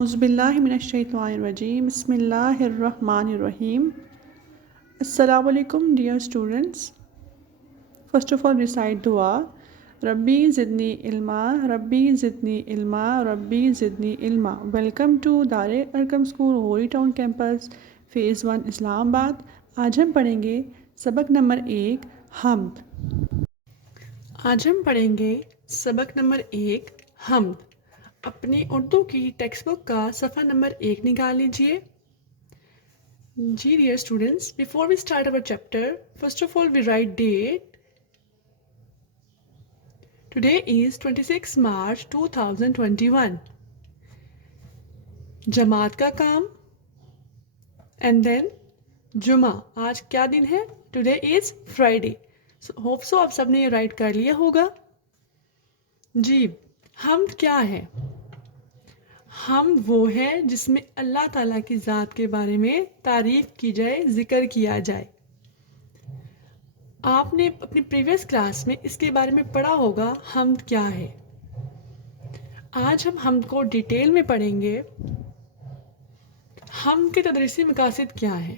اعوذ باللہ من الشیطان الرجیم بسم اللہ الرحمن الرحیم. السلام علیکم dear students. First of all recite dua. ربی زدنی علما ربی زدنی علما ربی زدنی علما. Welcome to Dar Arqam school Ghauri town campus phase 1 Islamabad. آج ہم پڑھیں گے سبق نمبر 1 حمد. آج ہم پڑھیں گے سبق نمبر 1 حمد. اپنی اردو کی ٹیکسٹ بک کا صفحہ نمبر 1 نکال لیجئے. جی dear students, before we start over chapter, first of all we write date. Today is 26 March 2021. جماعت کا کام اینڈ دین جمعہ. آج کیا دن ہے؟ Today is Friday. Hope so آپ سب نے یہ رائٹ کر لیا ہوگا. جی, حمد کیا ہے؟ حمد وہ ہے جس میں اللہ تعالیٰ کی ذات کے بارے میں تعریف کی جائے, ذکر کیا جائے. آپ نے اپنی پریویس کلاس میں اس کے بارے میں پڑھا ہوگا حمد کیا ہے. آج ہم حمد کو ڈیٹیل میں پڑھیں گے. حمد کے تدریسی مقاصد کیا ہے؟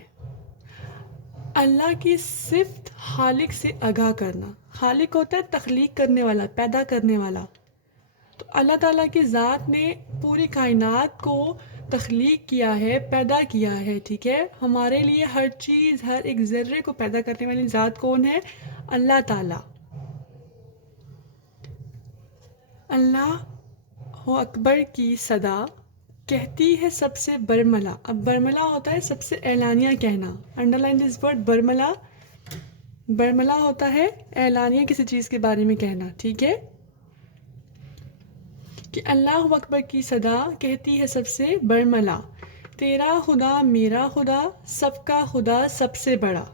اللہ کی صفت خالق سے آگاہ کرنا. خالق ہوتا ہے تخلیق کرنے والا, پیدا کرنے والا. تو اللہ تعالیٰ کی ذات نے پوری کائنات کو تخلیق کیا ہے, پیدا کیا ہے. ٹھیک ہے, ہمارے لیے ہر چیز, ہر ایک ذرے کو پیدا کرنے والی ذات کون ہے؟ اللہ تعالیٰ. اللہ اکبر کی صدا کہتی ہے سب سے برملا. اب برملا ہوتا ہے سب سے اعلانیہ کہنا. انڈر لائن دس ورڈ برملا. برملا ہوتا ہے اعلانیہ کسی چیز کے بارے میں کہنا. ٹھیک ہے, کہ اللہ اکبر کی صدا کہتی ہے سب سے برملا, تیرا خدا میرا خدا سب کا خدا سب سے بڑا.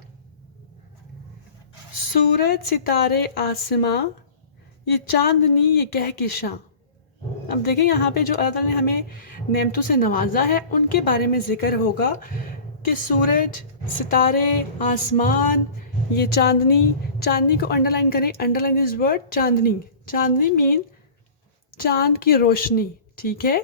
سورج ستارے آسماں یہ چاندنی یہ کہکشاں. اب دیکھیں یہاں پہ جو اللہ تعالیٰ نے ہمیں نعمتوں سے نوازا ہے ان کے بارے میں ذکر ہوگا کہ سورج, ستارے, آسمان, یہ چاندنی. چاندنی کو انڈر لائن کریں. انڈر لائن دس ورڈ چاندنی. چاندنی مین چاند کی روشنی. ٹھیک ہے,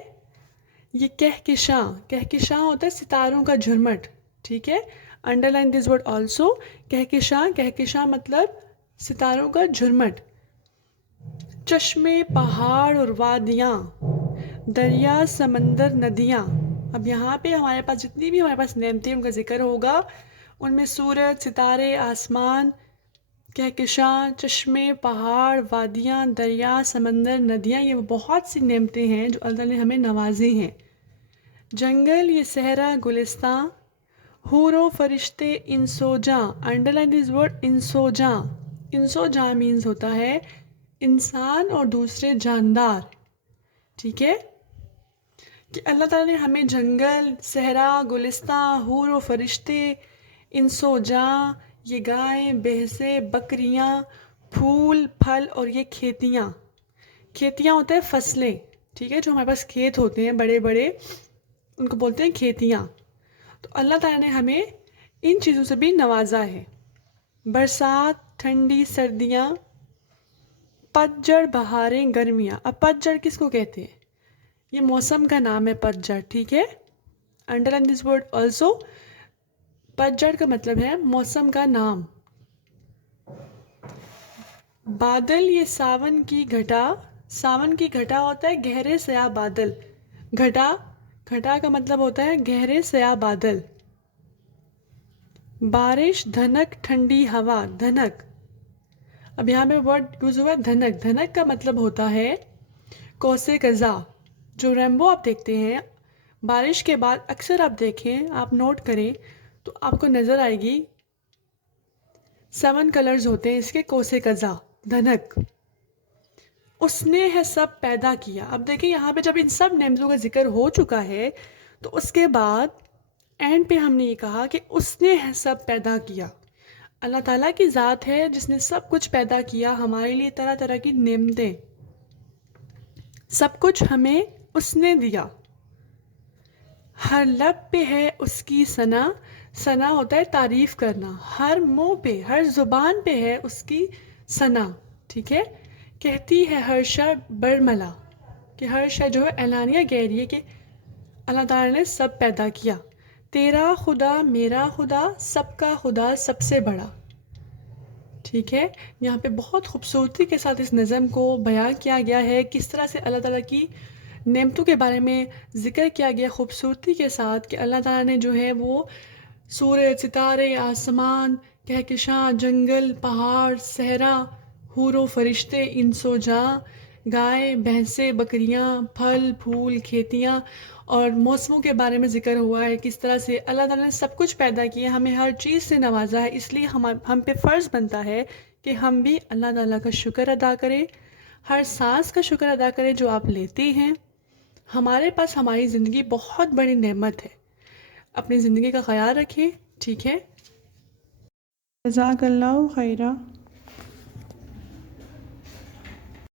یہ کہکشاں. کہکشاں ہوتا ہے ستاروں کا جھرمٹ. ٹھیک ہے, underline this word also کہکشاں. کہکشاں مطلب ستاروں کا جھرمٹ. چشمے پہاڑ اور وادیاں, دریا سمندر ندیاں. اب یہاں پہ ہمارے پاس جتنی بھی ہمارے پاس نعمتیں ان کا ذکر ہوگا, ان میں سورج, ستارے, آسمان, کہکشاں, چشمے, پہاڑ, وادیاں, دریا, سمندر, ندیاں, یہ بہت سی نعمتیں ہیں جو اللہ نے ہمیں نوازی ہیں. جنگل یہ صحرا گلستان, حور و فرشتے انسو جاں. انڈر لائن دس ورڈ انسو جاں. انسو جاں مینز ہوتا ہے انسان اور دوسرے جاندار. ٹھیک ہے, کہ اللہ تعالیٰ نے ہمیں جنگل, صحرا, گلستان, حور و فرشتے, انسو جاں, یہ گائیں, بھینسیں, بکریاں, پھول, پھل اور یہ کھیتیاں. کھیتیاں ہوتا ہے فصلیں. ٹھیک ہے, جو ہمارے پاس کھیت ہوتے ہیں بڑے بڑے ان کو بولتے ہیں کھیتیاں. تو اللہ تعالیٰ نے ہمیں ان چیزوں سے بھی نوازا ہے. برسات, ٹھنڈی سردیاں, پتجھڑ بہاریں گرمیاں. اب پتجھڑ کس کو کہتے ہیں؟ یہ موسم کا نام ہے پتجھڑ. ٹھیک ہے, underline this word also. پتجھڑ کا مطلب ہے موسم کا نام. بادل یہ ساون کی گھٹا. ساون کی گھٹا ہوتا ہے گہرے سیاہ بادل. گھٹا, گھٹا کا مطلب ہوتا ہے گہرے سیاہ بادل. بارش, دھنک, ٹھنڈی ہوا. دھنک, اب یہاں پہ ورڈ یوز ہوا ہے دھنک. دھنک کا مطلب ہوتا ہے قوس قزح. جو ریمبو آپ دیکھتے ہیں بارش کے بعد, اکثر آپ دیکھیں, آپ نوٹ کریں تو آپ کو نظر آئے گی 7 کلرز ہوتے ہیں اس کے. قوس قزح, دھنک. اس نے ہے سب پیدا کیا. اب دیکھیں یہاں پہ جب ان سب نعمتوں کا ذکر ہو چکا ہے تو اس کے بعد اینڈ پہ ہم نے یہ کہا کہ اس نے ہے سب پیدا کیا. اللہ تعالیٰ کی ذات ہے جس نے سب کچھ پیدا کیا ہمارے لیے, طرح طرح کی نعمتیں, سب کچھ ہمیں اس نے دیا. ہر لب پہ ہے اس کی ثنا. ثنا ہوتا ہے تعریف کرنا. ہر منہ پہ, ہر زبان پہ ہے اس کی ثنا. ٹھیک ہے, کہتی ہے ہر شے برملا, کہ ہر شے جو ہے اعلانیہ کہہ رہی ہے کہ اللہ تعالیٰ نے سب پیدا کیا. تیرا خدا میرا خدا سب کا خدا سب سے بڑا. ٹھیک ہے، یہاں پہ بہت خوبصورتی کے ساتھ اس نظم کو بیان کیا گیا ہے، کس طرح سے اللہ تعالیٰ کی نعمتوں کے بارے میں ذکر کیا گیا خوبصورتی کے ساتھ، کہ اللہ تعالیٰ نے جو ہے وہ سورج، ستارے، آسمان، کہکشاں، جنگل، پہاڑ، صحرا، حور و فرشتے، انس و جاں، گائے، بھینسیں، بکریاں، پھل پھول، کھیتیاں اور موسموں کے بارے میں ذکر ہوا ہے، کس طرح سے اللہ تعالیٰ نے سب کچھ پیدا کیا، ہمیں ہر چیز سے نوازا ہے. اس لیے ہم پہ فرض بنتا ہے کہ ہم بھی اللہ تعالیٰ کا شکر ادا کریں، ہر سانس کا شکر ادا کریں جو آپ لیتے ہیں. ہمارے پاس ہماری زندگی بہت بڑی نعمت ہے. اپنی زندگی کا خیال رکھیں. ٹھیک ہے، جزاک اللہ خیرہ.